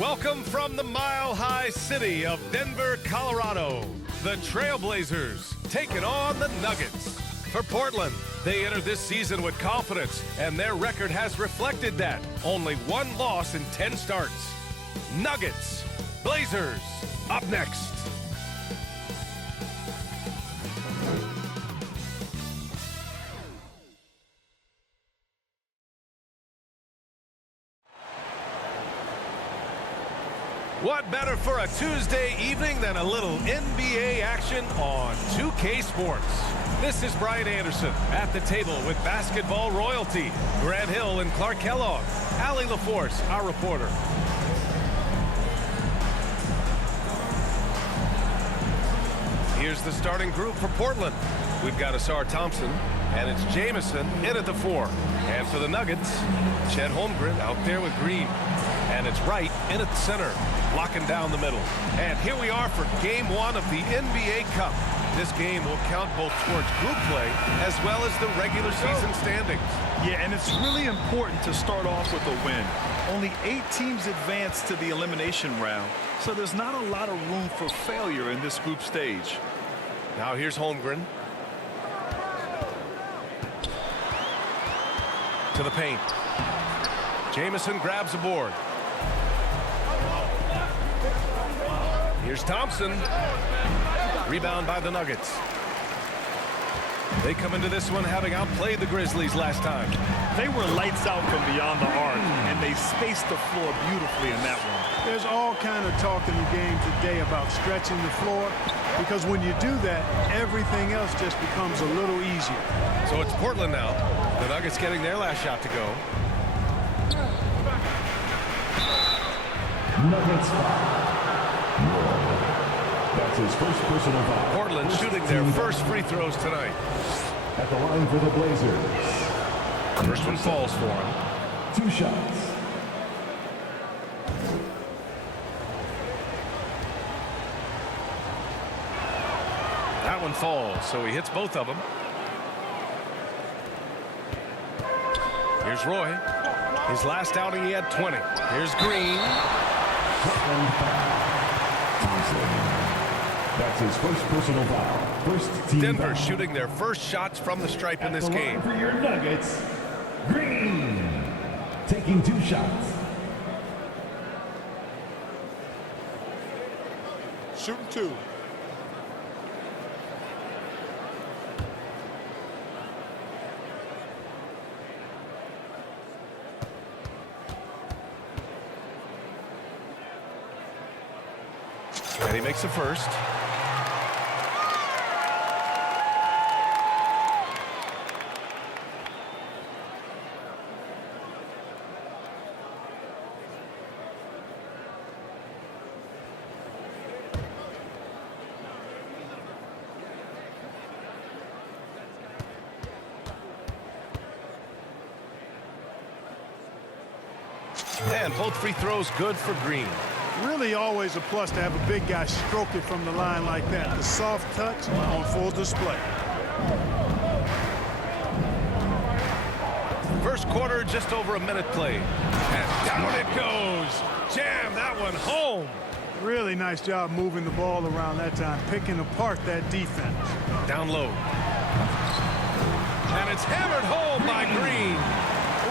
Welcome from the mile-high city of Denver, Colorado. The Trailblazers taking on the Nuggets. For Portland, they enter this season with confidence, and their record has reflected that. Only one loss in 10 starts. Nuggets, Blazers, up next. What better for a Tuesday evening than a little NBA action on 2K Sports? This is Brian Anderson at the table with basketball royalty, Grant Hill and Clark Kellogg, Allie LaForce, our reporter. Here's the starting group for Portland. We've got Ausar Thompson, and it's Jamison in at the 4. And for the Nuggets, Chet Holmgren out there with Green. And it's Wright in at the center, locking down the middle. And here we are for Game 1 of the NBA Cup. This game will count both towards group play as well as the regular season standings. Yeah, and it's really important to start off with a win. Only 8 teams advance to the elimination round, so there's not a lot of room for failure in this group stage. Now here's Holmgren. To the paint. Jamison grabs the board. Here's Thompson. Rebound by the Nuggets. They come into this one having outplayed the Grizzlies last time. They were lights out from beyond the arc, and they spaced the floor beautifully in that one. There's all kind of talk in the game today about stretching the floor, because when you do that, everything else just becomes a little easier. So it's Portland now. The Nuggets getting their last shot to go. Nuggets foul. That's his first personal foul. Portland shooting their first free throws tonight. At the line for the Blazers. First one falls for him. 2 shots. That one falls, so he hits both of them. Here's Roy. His last outing, he had 20. Here's Green. That's his first personal foul. First team Denver foul. shooting their first shots from the stripe in this game. For your Nuggets, Green taking 2 shots. Shooting 2. And he makes the first. And both free throws good for Green. Really always a plus to have a big guy stroke it from the line like that. The soft touch on full display. First quarter, just over a minute played. And down it goes. Jam that one home. Really nice job moving the ball around that time, picking apart that defense. Down low. And it's hammered home by Green.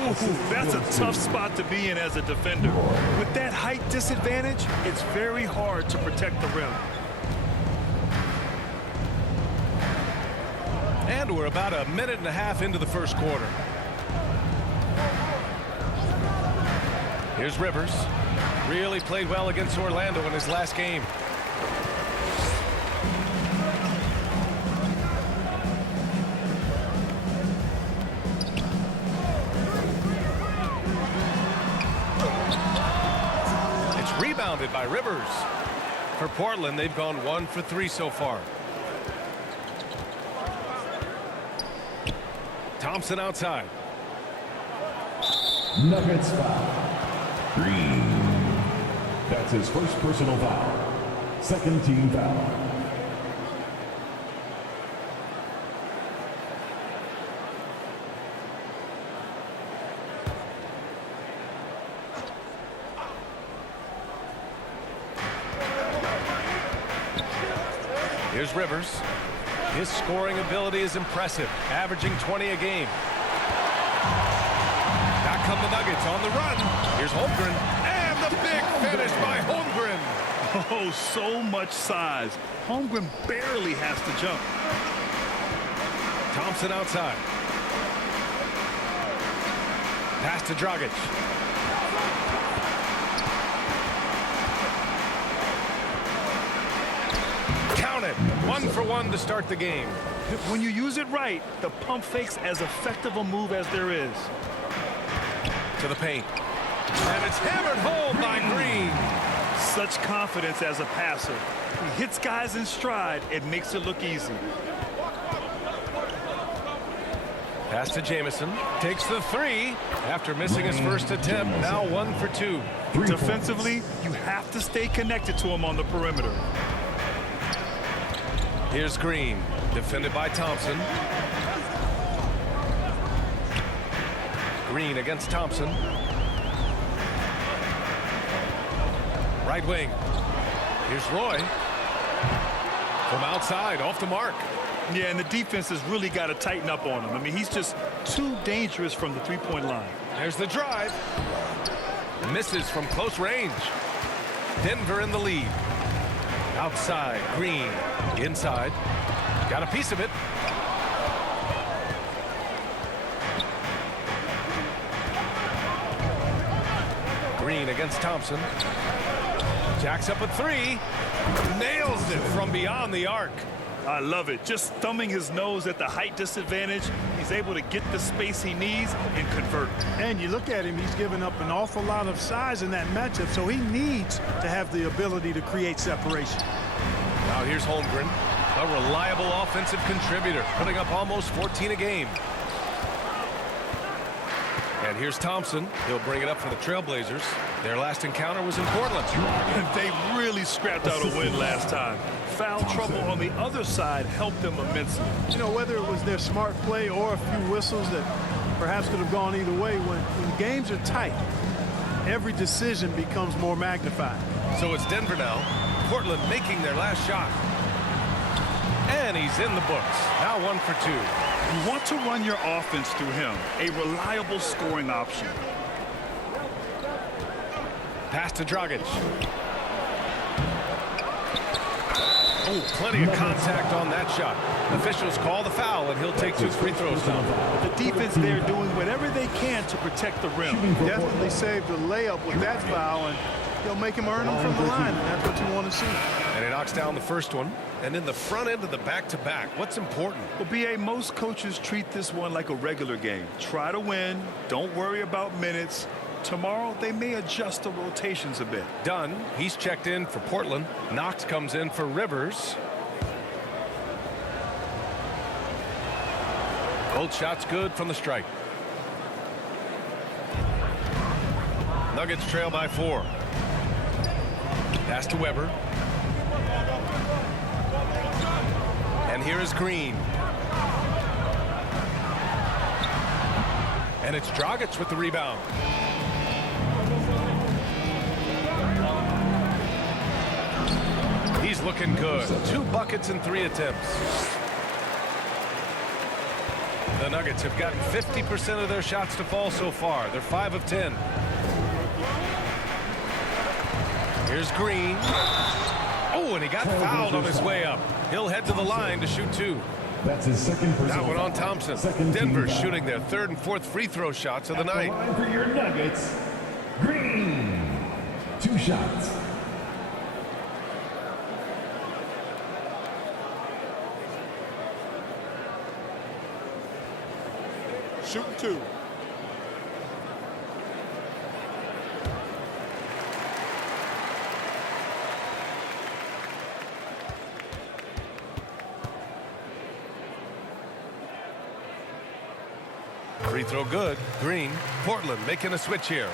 Ooh, that's a tough spot to be in as a defender. With that height disadvantage, it's very hard to protect the rim. And we're about a minute and a half into the first quarter. Here's Rivers. Really played well against Orlando in his last game. Rebounded by Rivers. For Portland, they've gone 1 for 3 so far. Thompson outside. Nuggets foul. Green. That's his first personal foul. Second team foul. Here's Rivers. His scoring ability is impressive, averaging 20 a game. Back come the Nuggets on the run. Here's Holmgren, and the big finish by Holmgren. Oh, so much size. Holmgren barely has to jump. Thompson outside. Pass to Dragic. Count it. 1 for 1 to start the game. When you use it right, the pump fake's as effective a move as there is. To the paint. And it's hammered home by Green. Such confidence as a passer. He hits guys in stride. It makes it look easy. Pass to Jamison. Takes the 3 after missing his first attempt. Now 1 for 2. Defensively, you have to stay connected to him on the perimeter. Here's Green, defended by Thompson. Green against Thompson. Right wing. Here's Roy. From outside, off the mark. Yeah, and the defense has really got to tighten up on him. I mean, he's just too dangerous from the three-point line. There's the drive. Misses from close range. Denver in the lead. Outside, Green. Inside. Got a piece of it. Green against Thompson. Jacks up a 3. Nails it from beyond the arc. I love it. Just thumbing his nose at the height disadvantage. He's able to get the space he needs and convert. And you look at him, he's given up an awful lot of size in that matchup, so he needs to have the ability to create separation. Now here's Holmgren, a reliable offensive contributor, putting up almost 14 a game. And here's Thompson. He'll bring it up for the Trailblazers. Their last encounter was in Portland. They really scrapped out a win last time. Foul trouble on the other side helped them immensely. You know, whether it was their smart play or a few whistles that perhaps could have gone either way, when games are tight, every decision becomes more magnified. So it's Denver now. Portland making their last shot. And he's in the books. Now 1 for 2. You want to run your offense through him, a reliable scoring option. Pass to Dragic. Oh, plenty of contact on that shot. Officials call the foul, and he'll take 2 free throws now. The defense there doing whatever they can to protect the rim. Definitely saved the layup with that foul, and he'll make him earn them from the line, and that's what you want to see. And he knocks down the first one. And in the front end of the back-to-back, what's important? Well, B.A., most coaches treat this one like a regular game. Try to win. Don't worry about minutes. Tomorrow, they may adjust the rotations a bit. Dunn, he's checked in for Portland. Knox comes in for Rivers. Both shots good from the strike. Nuggets trail by 4. Pass to Weber. And here is Green. And it's Dragic with the rebound. He's looking good. 2 buckets and 3 attempts. The Nuggets have gotten 50% of their shots to fall so far. They're 5 of 10. Here's Green. Oh, and he got fouled on his way up. He'll head to the line to shoot 2. That's his second personal. That one on Thompson. Denver shooting their 3rd and 4th free throw shots of the night. Line for your Nuggets, Green. 2 shots. Shooting 2. Free throw good. Green. Portland making a switch here.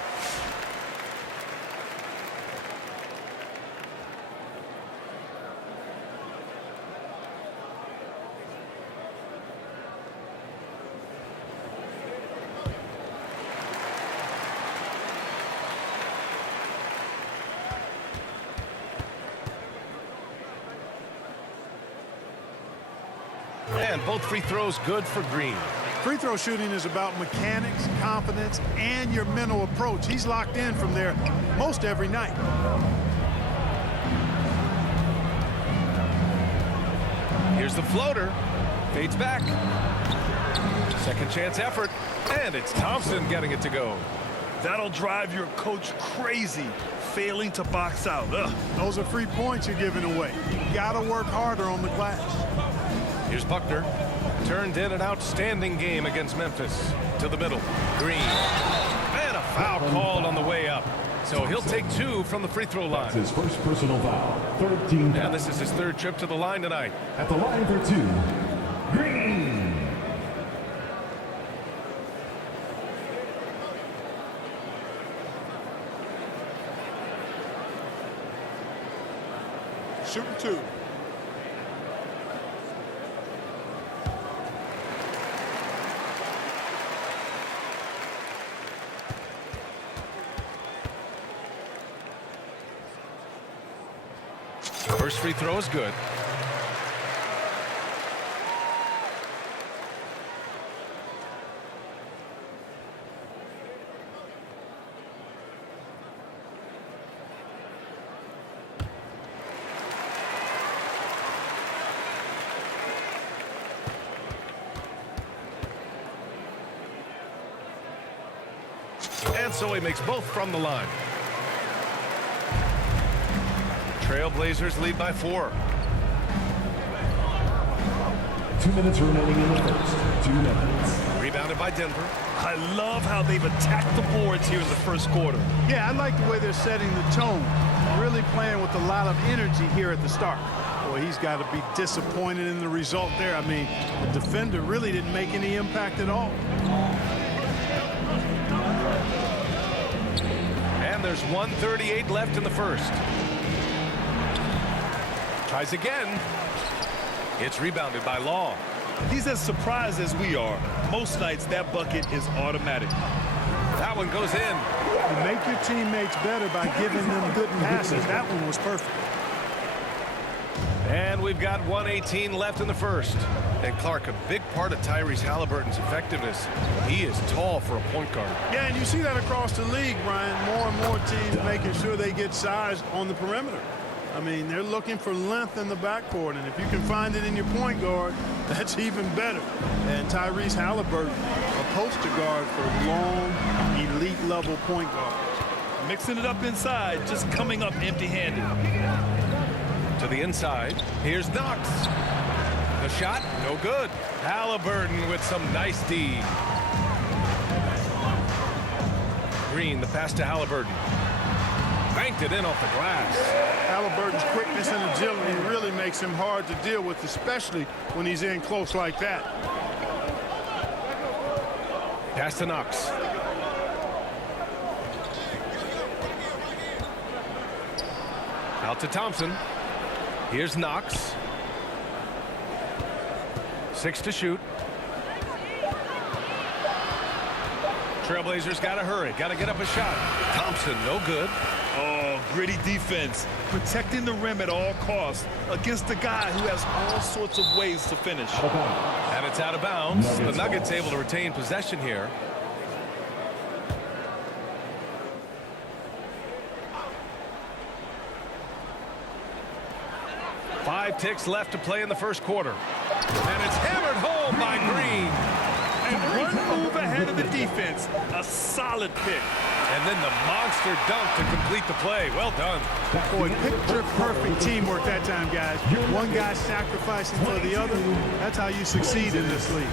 And both free throws good for Green. Free throw shooting is about mechanics, confidence, and your mental approach. He's locked in from there most every night. Here's the floater. Fades back. Second chance effort. And it's Thompson getting it to go. That'll drive your coach crazy, failing to box out. Ugh. Those are free points you're giving away. You gotta work harder on the glass. Here's Buckner. Turned in an outstanding game against Memphis. To the middle. Green. And a foul called on the way up. So he'll take 2 from the free throw line. That's his first personal foul. Third team foul. And this is his 3rd trip to the line tonight. At the line for 2, Green. Shooting 2. First free throw is good. And so he makes both from the line. Trailblazers lead by 4. 2 minutes remaining in the first. 2 minutes. Rebounded by Denver. I love how they've attacked the boards here in the first quarter. Yeah, I like the way they're setting the tone. Really playing with a lot of energy here at the start. Boy, he's got to be disappointed in the result there. I mean, the defender really didn't make any impact at all. And there's 1:38 left in the first. Tries again. It's rebounded by Law. He's as surprised as we are. Most nights that bucket is automatic. That one goes in. You make your teammates better by giving them good passes. That one was perfect. And we've got 1:18 left in the first. And Clark, a big part of Tyrese Halliburton's effectiveness. He is tall for a point guard. Yeah, and you see that across the league, Brian. More and more teams making sure they get size on the perimeter. I mean, they're looking for length in the backcourt, and if you can find it in your point guard, that's even better. And Tyrese Halliburton, a poster guard for long, elite-level point guards. Mixing it up inside, just coming up empty-handed. To the inside, here's Knox. The shot, no good. Halliburton with some nice D. Green, the pass to Halliburton. Banked it in off the glass. Halliburton's quickness and agility really makes him hard to deal with, especially when he's in close like that. Pass to Knox. Out to Thompson. Here's Knox. 6 to shoot. Trailblazers got to hurry. Got to get up a shot. Thompson, no good. Oh, gritty defense. Protecting the rim at all costs against a guy who has all sorts of ways to finish. And it's out of bounds. The Nuggets able to retain possession here. Five ticks left to play in the first quarter. And it's hammered home by Green. And one move ahead of the defense. A solid pick. And then the monster dunk to complete the play. Well done. Boy, picture-perfect teamwork that time, guys. One guy sacrificing for the other. That's how you succeed in this league.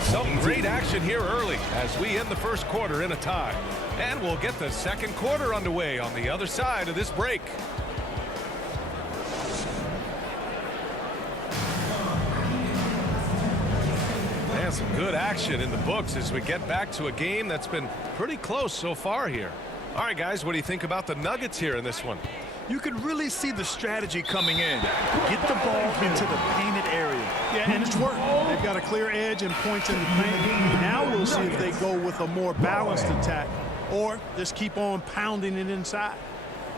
Some great action here early as we end the first quarter in a tie. And we'll get the second quarter underway on the other side of this break. And some good action in the books as we get back to a game that's been pretty close so far here. All right, guys, what do you think about the Nuggets here in this one? You can really see the strategy coming in. Get the ball into the painted area. Yeah, and it's worked. They've got a clear edge and points in the paint. Now we'll see if they go with a more balanced attack or just keep on pounding it inside.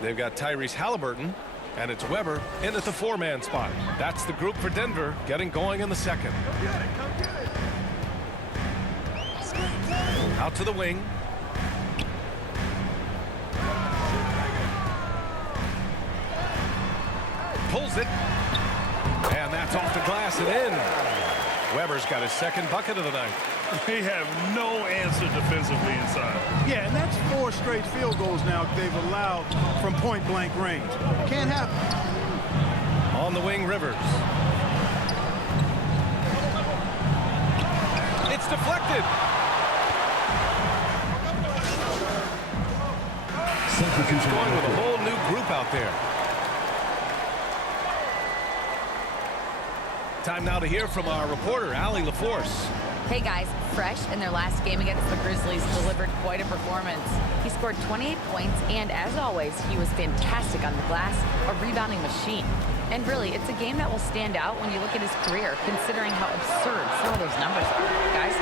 They've got Tyrese Halliburton And it's Weber in at the 4-man spot. That's the group for Denver getting going in the second. Out to the wing. Pulls it. And that's off the glass and in. Weber's got his second bucket of the night. They have no answer defensively inside. Yeah, and that's 4 straight field goals now they've allowed from point-blank range. Can't happen. On the wing, Rivers. It's deflected. He's going with a whole new group out there. Time now to hear from our reporter, Allie LaForce. Hey guys, fresh in their last game against the Grizzlies delivered quite a performance. He scored 28 points and as always, he was fantastic on the glass, a rebounding machine. And really, it's a game that will stand out when you look at his career, considering how absurd some of those numbers are. Guys?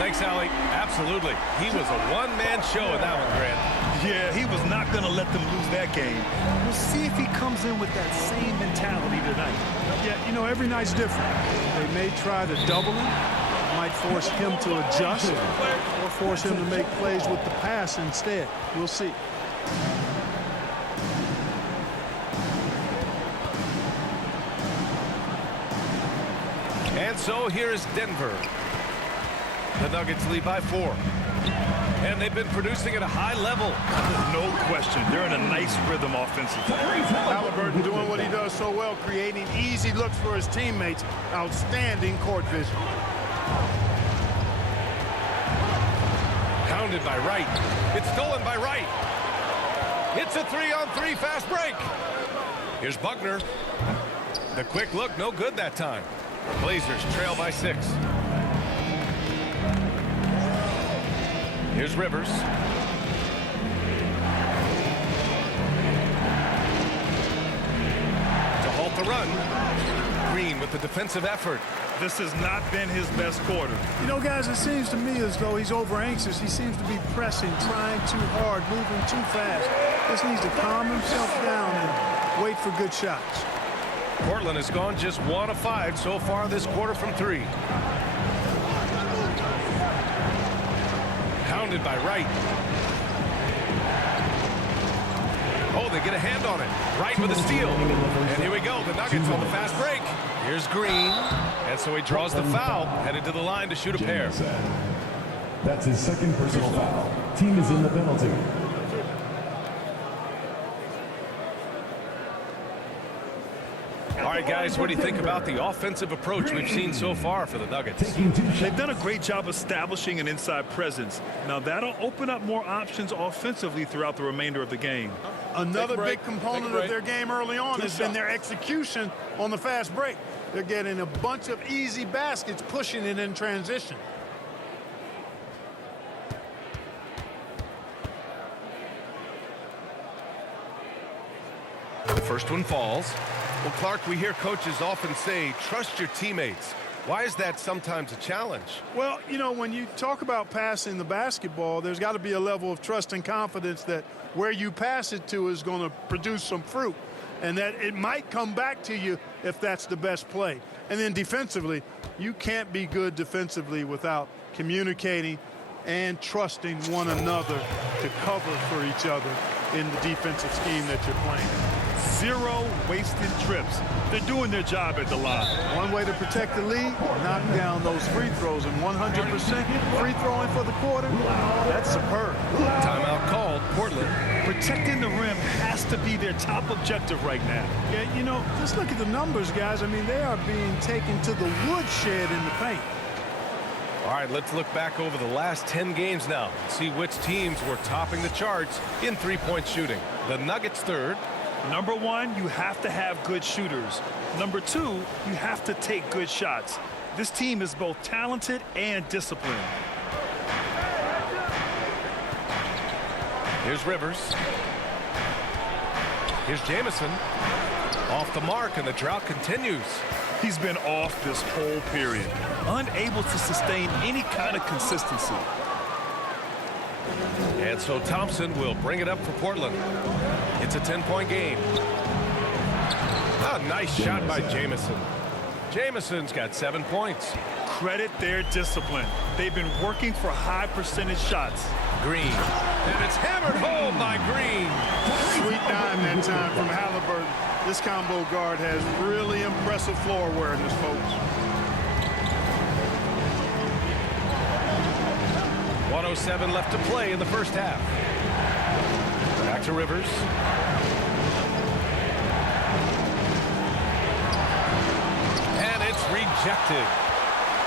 Thanks, Allie. Absolutely. He was a one-man show in that one, Grant. Yeah, he was not going to let them lose that game. We'll see if he comes in with that same mentality tonight. Yeah, you know, every night's different. They may try to double him. Might force him to adjust or force him to make plays with the pass instead. We'll see. And so here is Denver. The Nuggets lead by 4. And they've been producing at a high level. No question. They're in a nice rhythm offensively. Halliburton doing what he does so well, creating easy looks for his teammates. Outstanding court vision. Pounded by Wright. It's stolen by Wright. It's a 3-on-3 fast break. Here's Buckner. The quick look, no good that time. Blazers trail by 6. Here's Rivers. To halt the run. Green with the defensive effort. This has not been his best quarter. You know, guys, it seems to me as though he's over-anxious. He seems to be pressing, trying too hard, moving too fast. Just needs to calm himself down and wait for good shots. Portland has gone just 1 of 5 so far this quarter from 3. Pounded by Wright. Oh, they get a hand on it. Wright with a steal. And here we go. The Nuggets on the fast break. Here's Green. And so he draws the foul. Headed to the line to shoot a pair. That's his second personal foul. Team is in the penalty. All right, guys, what do you think about the offensive approach we've seen so far for the Nuggets? They've done a great job establishing an inside presence. Now, that'll open up more options offensively throughout the remainder of the game. Another big component of their game early on has been their execution on the fast break. They're getting a bunch of easy baskets, pushing it in transition. The first one falls. Well, Clark, we hear coaches often say, trust your teammates. Why is that sometimes a challenge? Well, you know, when you talk about passing the basketball, there's got to be a level of trust and confidence that where you pass it to is going to produce some fruit, and that it might come back to you if that's the best play. And then defensively, you can't be good defensively without communicating and trusting one another to cover for each other in the defensive scheme that you're playing. 0 wasted trips. They're doing their job at the line. One way to protect the lead, knock down those free throws, and 100% free throwing for the quarter, that's superb. Timeout called, Portland. Protecting the rim has to be their top objective right now. Yeah, you know, just look at the numbers, guys. I mean, they are being taken to the woodshed in the paint. All right, let's look back over the last 10 games now. See which teams were topping the charts in three-point shooting. The Nuggets third. Number 1, you have to have good shooters. Number 2, you have to take good shots. This team is both talented and disciplined. Here's Rivers. Here's Jamison. Off the mark, and the drought continues. He's been off this whole period, unable to sustain any kind of consistency. And so Thompson will bring it up for Portland. It's a 10-point game. Oh, nice shot by Jamison. Jamison's got 7 points. Credit their discipline. They've been working for high percentage shots. Green. And it's hammered home by Green. Sweet dime that time from Halliburton. This combo guard has really impressive floor awareness, folks. 1:07 left to play in the first half. Back to Rivers. And it's rejected.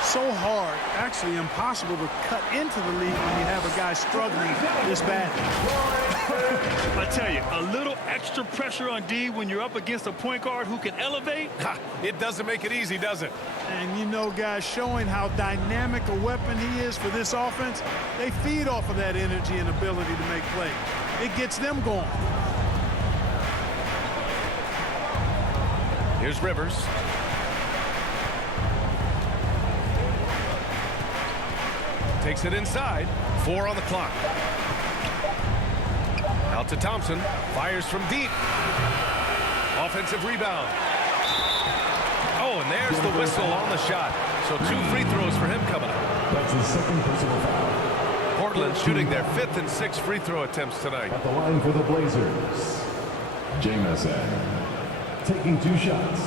So hard, actually impossible to cut into the lead when you have a guy struggling this badly. I tell you, a little extra pressure on D when you're up against a point guard who can elevate. Ha, it doesn't make it easy, does it? And you know, guys, showing how dynamic a weapon he is for this offense, they feed off of that energy and ability to make plays. It gets them going. Here's Rivers. Takes it inside. 4 on the clock. Out to Thompson. Fires from deep. Offensive rebound. Oh, and there's the whistle on the shot. So 2 free throws for him coming up. That's his second personal foul. Portland shooting their 5th and 6th free throw attempts tonight. At the line for the Blazers, Jamison taking 2 shots.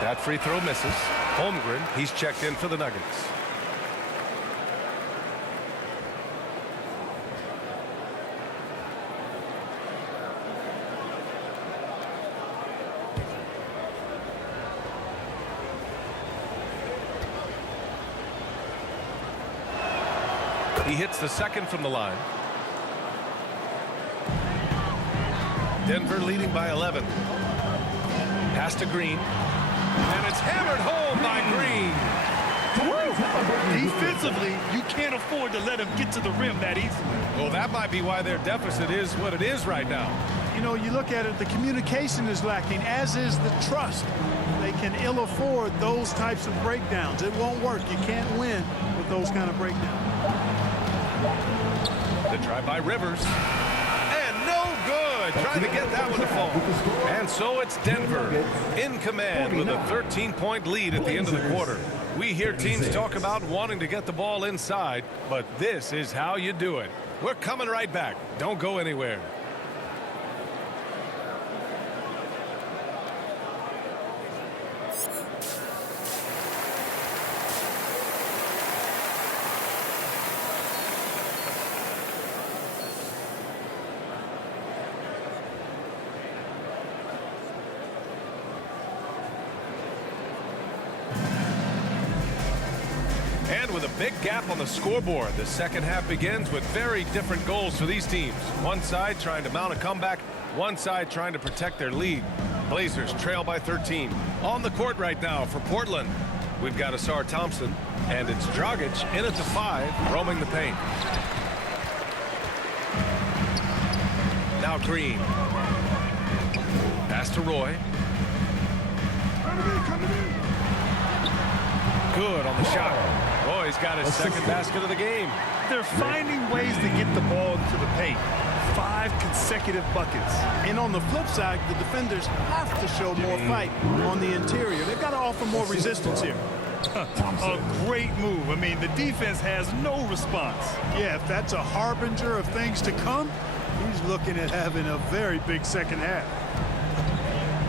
That free throw misses. Holmgren, he's checked in for the Nuggets. He hits the second from the line. Denver leading by 11. Pass to Green. And it's hammered home by Green. Defensively, you can't afford to let him get to the rim that easily. Well, that might be why their deficit is what it is right now. You know, you look at it, the communication is lacking, as is the trust. They can ill afford those types of breakdowns. It won't work. You can't win with those kind of breakdowns. The try by Rivers. And no good. Trying to get that one to fall. And so it's Denver in command with a 13-point lead at the end of the quarter. We hear teams talk about wanting to get the ball inside, but this is how you do it. We're coming right back. Don't go anywhere. And with a big gap on the scoreboard, the second half begins with very different goals for these teams. One side trying to mount a comeback, one side trying to protect their lead. Blazers trail by 13. On the court right now for Portland, we've got Ausar Thompson, and it's Dragic in at the 5, roaming the paint. Now Green. Pass to Roy. Good on the shot. Roy's got his second basket of the game. They're finding ways to get the ball into the paint. 5 consecutive buckets. And on the flip side, the defenders have to show more fight on the interior. They've got to offer more resistance here. A great move. I mean, the defense has no response. Yeah, if that's a harbinger of things to come, he's looking at having a very big second half.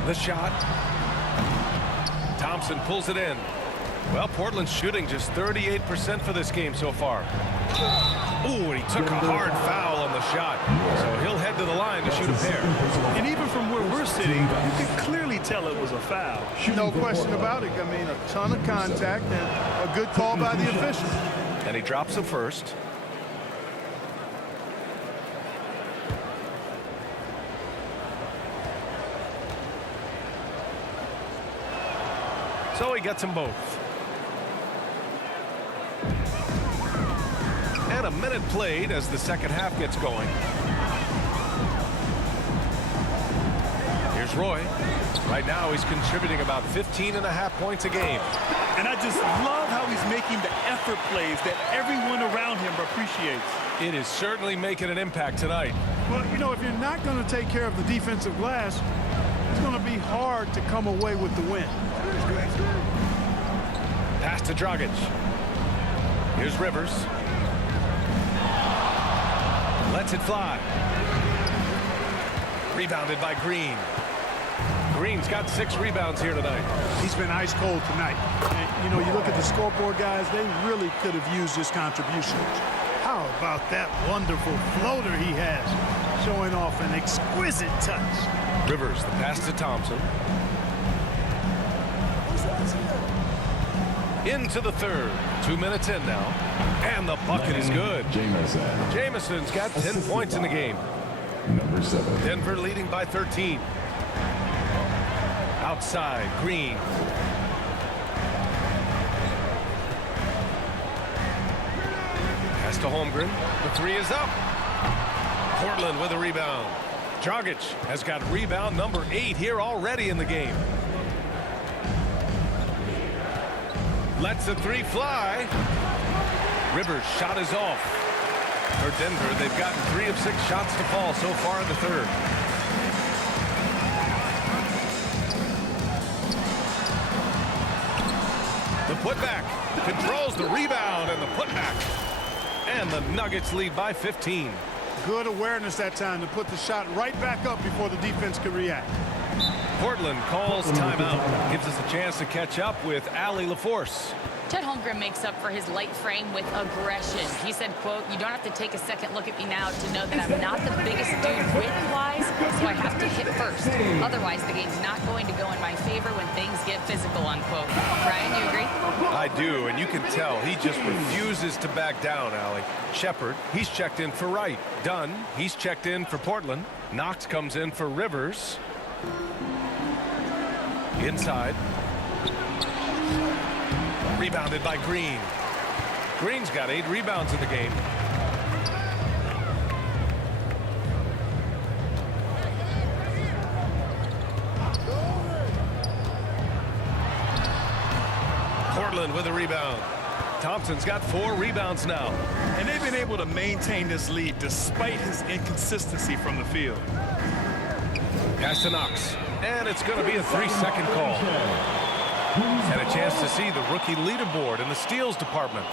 The shot. Thompson pulls it in. Well, Portland's shooting just 38% for this game so far. Ooh, and he took a hard foul on the shot. So he'll head to the line to shoot a pair. And even from where we're sitting, you can clearly tell it was a foul. No question about it. I mean, a ton of contact and a good call by the official. And he drops the first. So he gets them both. And a minute played as the second half gets going. Here's Roy. Right now he's contributing about 15.5 points a game. And I just love how he's making the effort plays that everyone around him appreciates. It is certainly making an impact tonight. Well, you know, if you're not going to take care of the defensive glass, it's going to be hard to come away with the win. Pass to Dragic. Here's Rivers. Lets it fly. Rebounded by Green. Green's got 6 rebounds here tonight. He's been ice cold tonight. And, you know, you look at the scoreboard, guys, they really could have used his contributions. How about that wonderful floater he has, showing off an exquisite touch. Rivers, the pass to Thompson. Into the third. 2 minutes in now. And the bucket is good. Jamison's got 10 points in the game. Number 7. Denver leading by 13. Outside, Green. Pass to Holmgren. The 3 is up. Portland with a rebound. Dragic has got rebound number 8 here already in the game. Lets the 3 fly. Rivers' shot is off. For Denver, they've gotten 3 of 6 shots to fall so far in the third. The putback controls the rebound and the putback. And the Nuggets lead by 15. Good awareness that time to put the shot right back up before the defense could react. Portland calls timeout. Gives us a chance to catch up with Allie LaForce. Chet Holmgren makes up for his light frame with aggression. He said, quote, "You don't have to take a second look at me now to know that I'm not the biggest dude width-wise, so I have to hit first. Otherwise, the game's not going to go in my favor when things get physical," unquote. Brian, you agree? I do, and you can tell he just refuses to back down, Allie. Shepard, he's checked in for Wright. Dunn, he's checked in for Portland. Knox comes in for Rivers. Inside. Rebounded by Green. Green's got 8 rebounds in the game. Portland with a rebound. Thompson's got 4 rebounds now. And they've been able to maintain this lead despite his inconsistency from the field. Pass to Knox. And it's going to be a 3-second call. And a chance to see the rookie leaderboard in the steals department.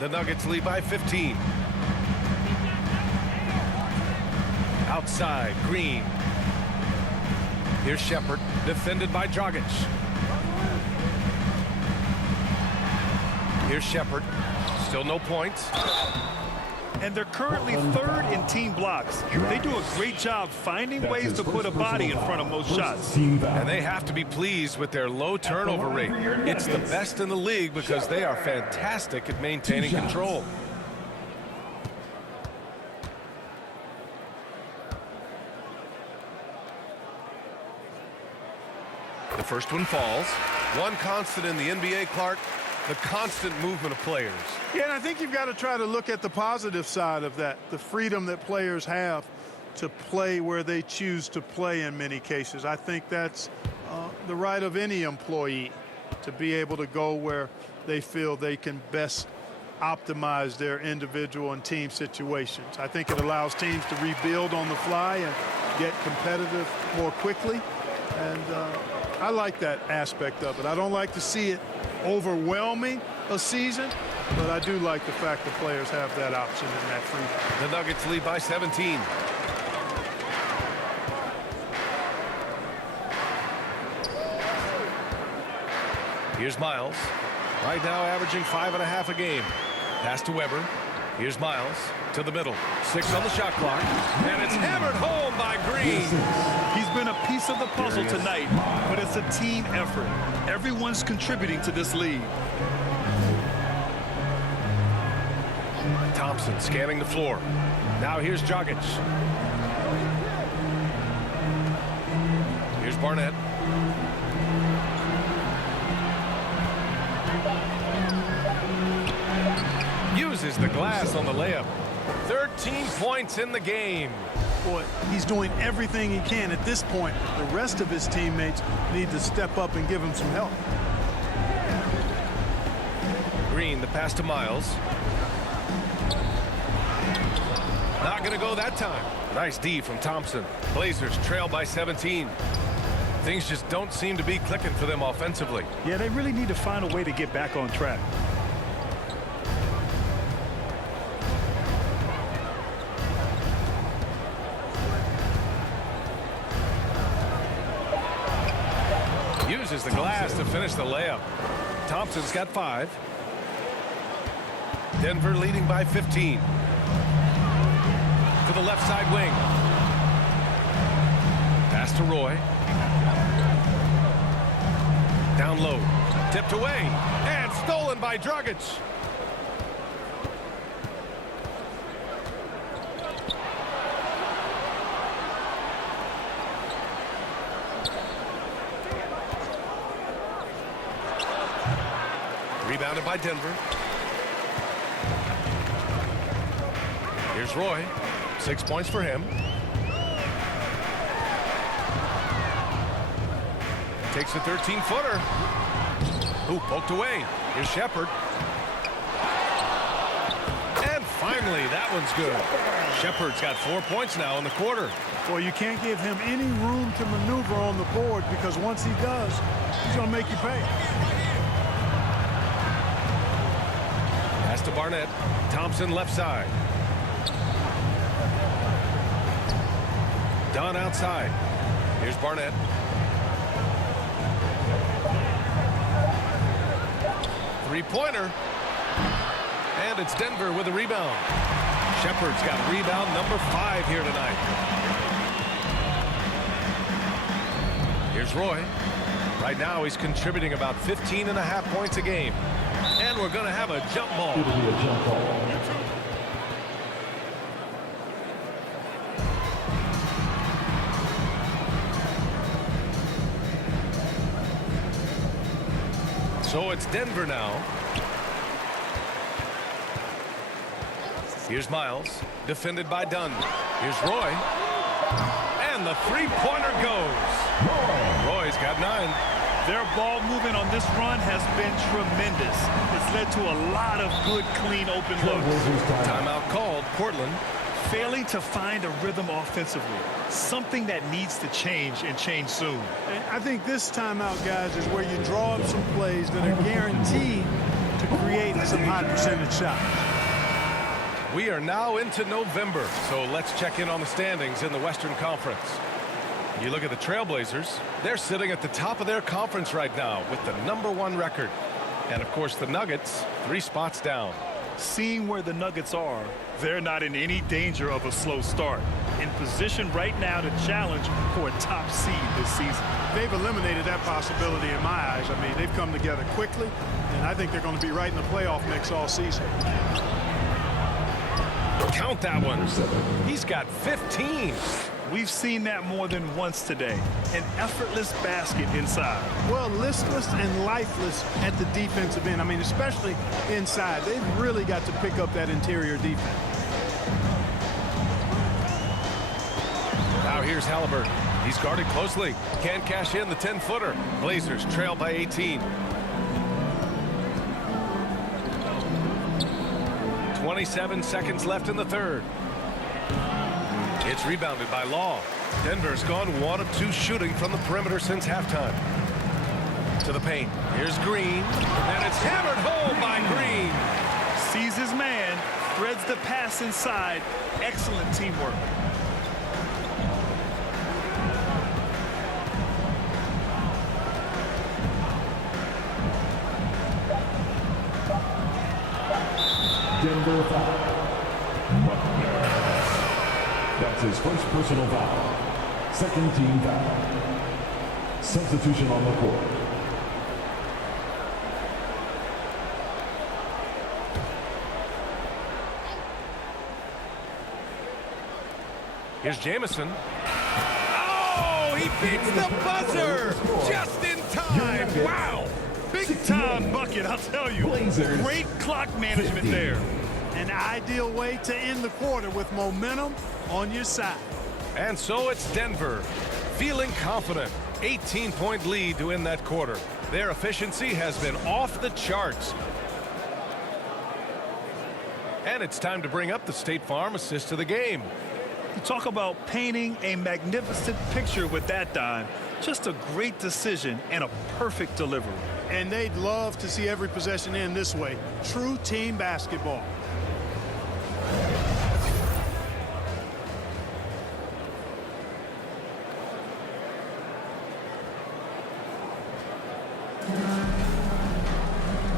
The Nuggets lead by 15. Outside, Green. Here's Shepard, defended by Dragic. Here's Shepard. Still no points. And they're currently 3rd in team blocks. They do a great job finding ways to put a body in front of most shots. And they have to be pleased with their low turnover rate. It's the best in the league because they are fantastic at maintaining control. The first one falls. One constant in the NBA, Clark, the constant movement of players. Yeah, and I think you've got to try to look at the positive side of that, the freedom that players have to play where they choose to play in many cases. I think that's the right of any employee to be able to go where they feel they can best optimize their individual and team situations. I think it allows teams to rebuild on the fly and get competitive more quickly. And I like that aspect of it. I don't like to see it overwhelming a season, but I do like the fact that players have that option and that freedom. The Nuggets lead by 17. Here's Miles. Right now averaging 5.5 a game. Pass to Weber. Here's Miles to the middle. 6 on the shot clock. And it's hammered home by Green. He's been a piece of the puzzle tonight, but it's a team effort. Everyone's contributing to this lead. Thompson scanning the floor. Now here's Dragic. Here's Barnett. uses the glass on the layup. 13 points in the game. Boy, he's doing everything he can at this point. The rest of his teammates need to step up and give him some help. Green, the pass to Miles. Not going to go that time. Nice D from Thompson. Blazers trail by 17. Things just don't seem to be clicking for them offensively. Yeah, they really need to find a way to get back on track. Uses the glass to finish the layup. Thompson's got 5. Denver leading by 15. To the left side wing. Pass to Roy. Down low. Tipped away. And stolen by Dragic. Rebounded by Denver. Here's Roy. 6 points for him. Takes a 13-footer. Ooh, poked away. Here's Shepherd. And finally, that one's good. Shepherd's got 4 points now in the quarter. Well, you can't give him any room to maneuver on the board because once he does, he's going to make you pay. Pass to Barnett. Thompson left side. Dunn outside. Here's Barnett. Three-pointer. And it's Denver with a rebound. Shepherd's got rebound number 5 here tonight. Here's Roy. Right now he's contributing about 15.5 points a game. And we're going to have a jump ball. It'll be a jump ball. So it's Denver now. Here's Miles, defended by Dunn. Here's Roy. And the three-pointer goes. Roy's got 9. Their ball movement on this run has been tremendous. It's led to a lot of good, clean, open looks. Timeout called. Portland. Failing to find a rhythm offensively. Something that needs to change and change soon. And I think this timeout, guys, is where you draw up some plays that are guaranteed to create some high percentage shots. We are now into November, so let's check in on the standings in the Western Conference. You look at the Trailblazers, they're sitting at the top of their conference right now with the #1 record. And of course the Nuggets, 3 spots down. Seeing where the Nuggets are, they're not in any danger of a slow start. In position right now to challenge for a top seed this season. They've eliminated that possibility in my eyes. I mean, they've come together quickly, and I think they're going to be right in the playoff mix all season. Count that one. He's got 15. We've seen that more than once today. An effortless basket inside. Well, listless and lifeless at the defensive end. I mean, especially inside. They've really got to pick up that interior defense. Now here's Halliburton. He's guarded closely. Can't cash in the 10-footer. Blazers trail by 18. 27 seconds left in the third. It's rebounded by Law. Denver's gone 1 of 2 shooting from the perimeter since halftime. To the paint. Here's Green. And it's hammered home by Green. Sees his man, threads the pass inside. Excellent teamwork. Denver foul. That's his first personal foul. Second team foul. Substitution on the court. Here's Jamison. Oh, he beats the buzzer just in time. Wow. Big time bucket, I'll tell you. Blazers. Great clock management 50. there. An ideal way to end the quarter with momentum on your side. And so it's Denver, feeling confident. 18-point lead to end that quarter. Their efficiency has been off the charts. And it's time to bring up the State Farm assist to the game. You talk about painting a magnificent picture with that dime. Just a great decision and a perfect delivery. And they'd love to see every possession end this way. True team basketball.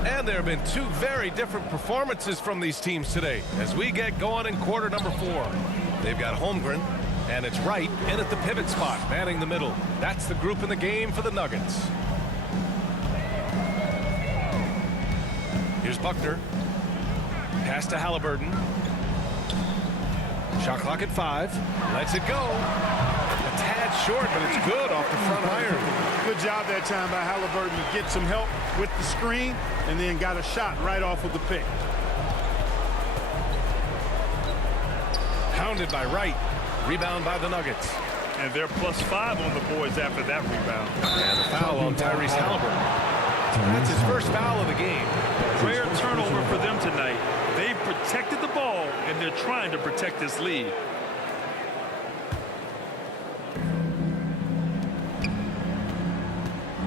And there have been two very different performances from these teams today as we get going in quarter number 4. They've got Holmgren, and it's Wright in at the pivot spot, manning the middle. That's the group in the game for the Nuggets. Here's Buckner. Pass to Halliburton. Shot clock at 5. Lets it go. A tad short, but it's good off the front iron. Good job that time by Halliburton to get some help with the screen and then got a shot right off of the pick. Pounded by Wright. Rebound by the Nuggets. And they're +5 on the boards after that rebound. And a foul on Tyrese Halliburton. That's his first foul of the game. Rare turnover for them tonight. They've protected the ball, and they're trying to protect this lead.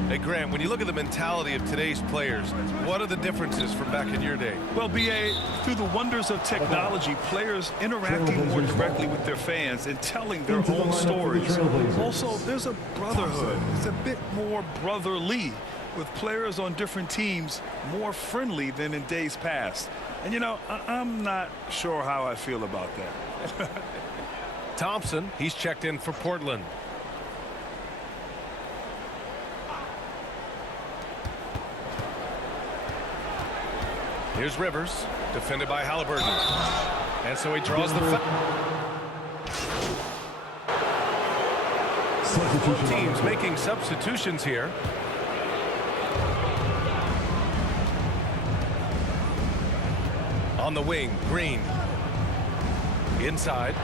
Hey, Grant, when you look at the mentality of today's players, what are the differences from back in your day? Well, B.A., through the wonders of technology, players interacting more directly with their fans and telling their own stories. Also, there's a brotherhood. It's a bit more brotherly, with players on different teams more friendly than in days past. And, you know, I'm not sure how I feel about that. Thompson, he's checked in for Portland. Here's Rivers, defended by Halliburton. And so he draws the foul. Both teams making substitutions here. On the wing, Green. Inside.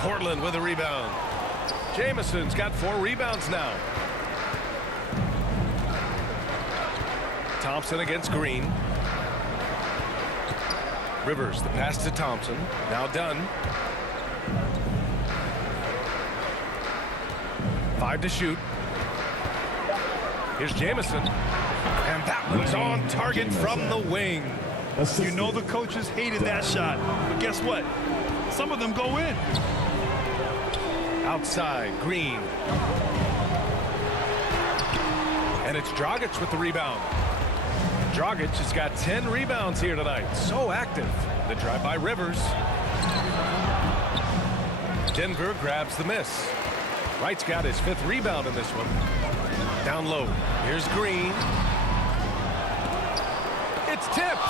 Portland with a rebound. Jamison's got 4 rebounds now. Thompson against Green. Rivers, the pass to Thompson. Now Dunn. 5 to shoot. Here's Jamison. And that one's on target from the wing. You know the coaches hated that shot. But guess what? Some of them go in. Outside, Green. And it's Dragic with the rebound. Dragic has got 10 rebounds here tonight. So active. The drive by Rivers. Denver grabs the miss. Wright's got his 5th rebound in this one. Down low. Here's Green. It's tipped.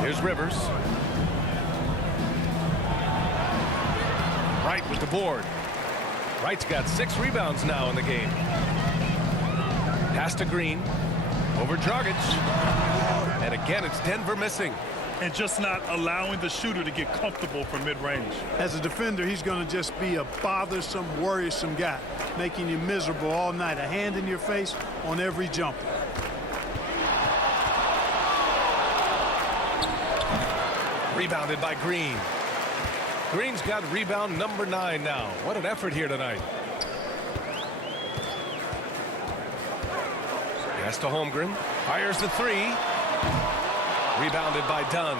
Here's Rivers. Wright with the board. Wright's got 6 rebounds now in the game. Pass to Green. Over Dragic. And again, it's Denver missing. And just not allowing the shooter to get comfortable from mid-range. As a defender, he's going to just be a bothersome, worrisome guy, making you miserable all night. A hand in your face on every jumper. Rebounded by Green. Green's got rebound number 9 now. What an effort here tonight. Pass to Holmgren. Fires the 3. Rebounded by Dunn.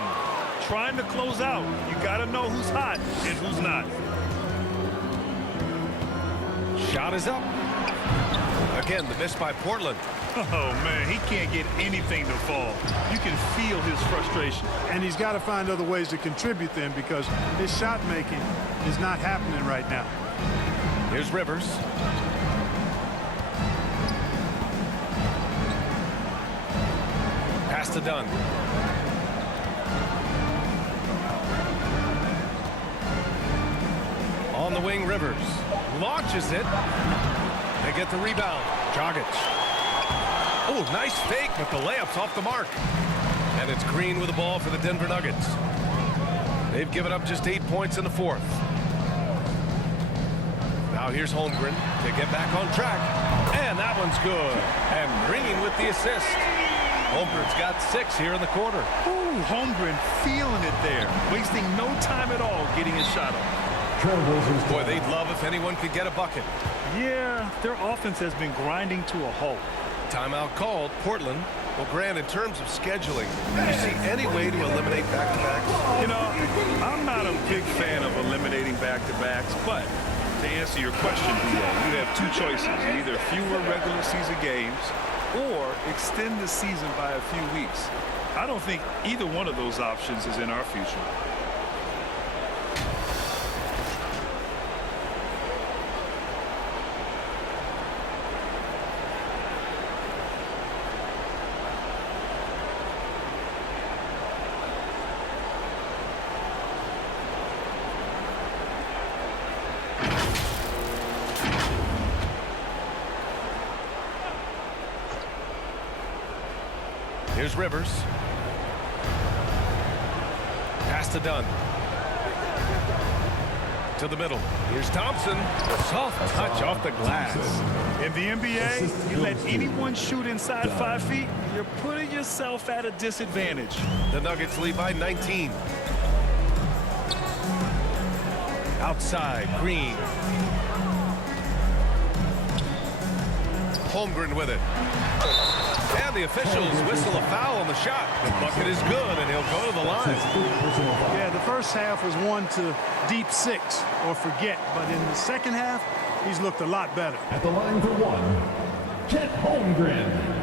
Trying to close out. You got to know who's hot and who's not. Shot is up. Again, the miss by Portland. Oh, man, he can't get anything to fall. You can feel his frustration. And he's got to find other ways to contribute then, because his shot making is not happening right now. Here's Rivers. Pass to Dunn. On the wing, Rivers launches it. They get the rebound. Dragic. Oh, nice fake, but the layup's off the mark. And it's Green with the ball for the Denver Nuggets. They've given up just 8 points in the fourth. Now here's Holmgren to get back on track. And that one's good. And Green with the assist. Holmgren's got 6 here in the quarter. Ooh, Holmgren feeling it there. Wasting no time at all getting his shot off. Boy, they'd love if anyone could get a bucket. Yeah, their offense has been grinding to a halt. Timeout called. Portland. Well, Grant, in terms of scheduling, do you see any way to eliminate back-to-backs? You know, I'm not a big fan of eliminating back-to-backs, but to answer your question, you have 2 choices. Either fewer regular season games or extend the season by a few weeks. I don't think either one of those options is in our future. Here's Rivers. Pass to Dunn. To the middle. Here's Thompson. Soft touch off the glass. In the NBA, you let anyone shoot inside 5 feet, you're putting yourself at a disadvantage. The Nuggets lead by 19. Outside, Green. Holmgren with it. And the officials whistle a foul on the shot. The bucket is good, and he'll go to the line. Yeah, the first half was one to deep 6 or forget. But in the second half, he's looked a lot better. At the line for 1, Chet Holmgren.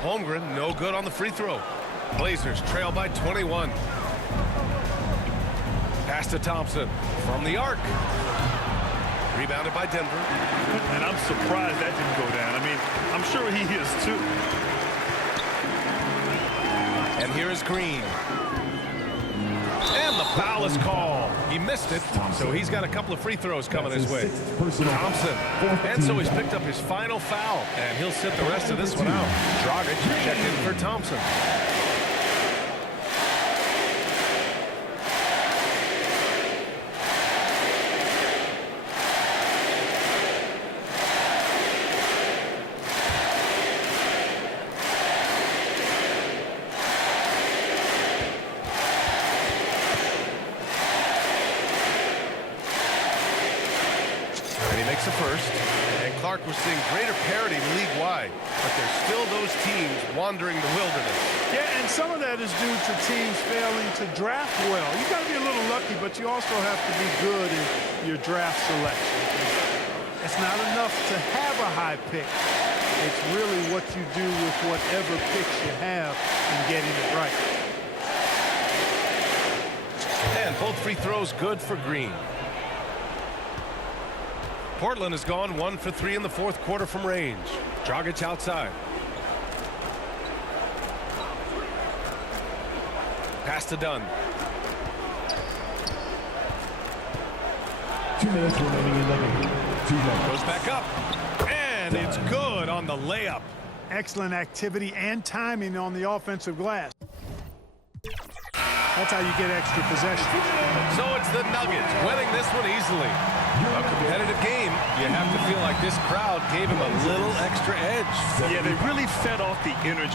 Holmgren, no good on the free throw. Blazers trail by 21. Pass to Thompson from the arc. Rebounded by Denver. And I'm surprised that didn't go down. I mean, I'm sure he is too. And here is Green. And the foul is called. He missed it, so he's got a couple of free throws coming his way. Thompson. And so he's picked up his final foul, and he'll sit the rest of this one out. Dragic checked in for Thompson. The first, and Clark was seeing greater parity league-wide, but there's still those teams wandering the wilderness. Yeah, and some of that is due to teams failing to draft well. You got to be a little lucky, but you also have to be good in your draft selection. It's not enough to have a high pick. It's really what you do with whatever picks you have and getting it right. And both free throws good for Green. Portland has gone 1 for 3 in the fourth quarter from range. Dragic outside. Pass to Dunn. 2 minutes remaining in the game. Goes back up. And it's good on the layup. Excellent activity and timing on the offensive glass. That's how you get extra possession. So it's the Nuggets winning this one easily. A competitive game. You have to feel like this crowd gave him a little extra edge. Yeah, they really fed off the energy.